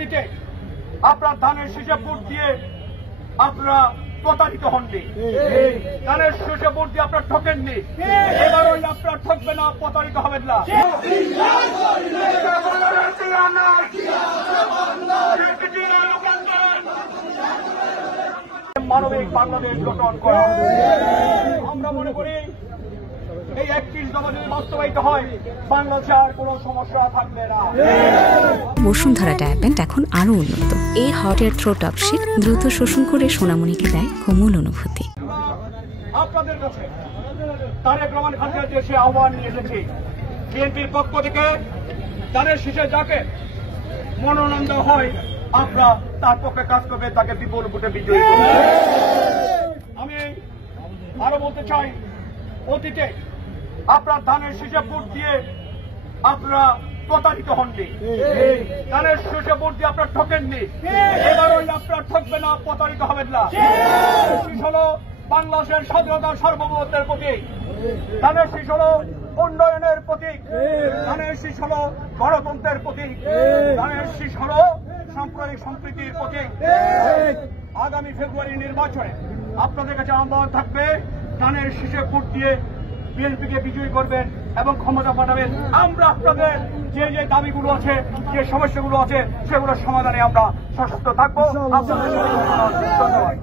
অতীতে আপনার ধানের শীষে ভোট দিয়ে আপনারা প্রতারিত হননি, ধানের শীষে ভোট দিয়ে আপনারা ঠকেননি, এবারও আপনারা ঠকবেন না, প্রতারিত হবেন না। মানবিক বাংলাদেশ গঠন করা। আমরা মনে করি এই 31 দফা যদি বাস্তবায়িত হয়, বাংলাদেশে আর কোনো সমস্যা থাকবে না। বসুন্ধরা ডায়াপেন্ট এখন আরো উন্নত। এই hot air through top sheet দ্রুত শোষণ করে সোনামণিকে দেয় কোমল অনুভূতি। আপনাদের কাছে তারেক রহমান খানকে দেশে আহ্বান নিয়ে এসেছি, বিএনপির পক্ষ থেকে ধানের শীষে যাকে মনোনয়ন দেওয়া হয়, আপনারা তার পক্ষে কাজ করবে, তাকে বিপুল ভোটে বিজয়ী করবে। আমি আরো বলতে চাই, অতীতে আপনার ধানের শীষে ভোট দিয়ে আপনারা প্রতারিত হননি, ধানের শীষে ভোট দিয়ে আপনারা ঠকেননি, এবারও আপনারা ঠকবেন না, প্রতারিত হবেন না। শীষ হল বাংলাদেশের স্বাধীনতা সার্বভৌমত্বের প্রতীক, ধানের শীষ হল উন্নয়নের প্রতীক, ধানের শীষ হল গণতন্ত্রের প্রতীক, ধানের শীষ হল সাম্প্রদায়িক সম্প্রীতির প্রতীক। আগামী ফেব্রুয়ারি নির্বাচনে আপনাদের কাছে আহ্বান থাকবে, ধানের শীষে ভোট দিয়ে বিএনপিকে বিজয়ী করবেন এবং ক্ষমতা পাঠাবেন। আমরা আপনাদের যে যে দাবিগুলো আছে, যে সমস্যাগুলো আছে, সেগুলোর সমাধানে আমরা সশস্ত্র থাকবো। আপনাদের ধন্যবাদ।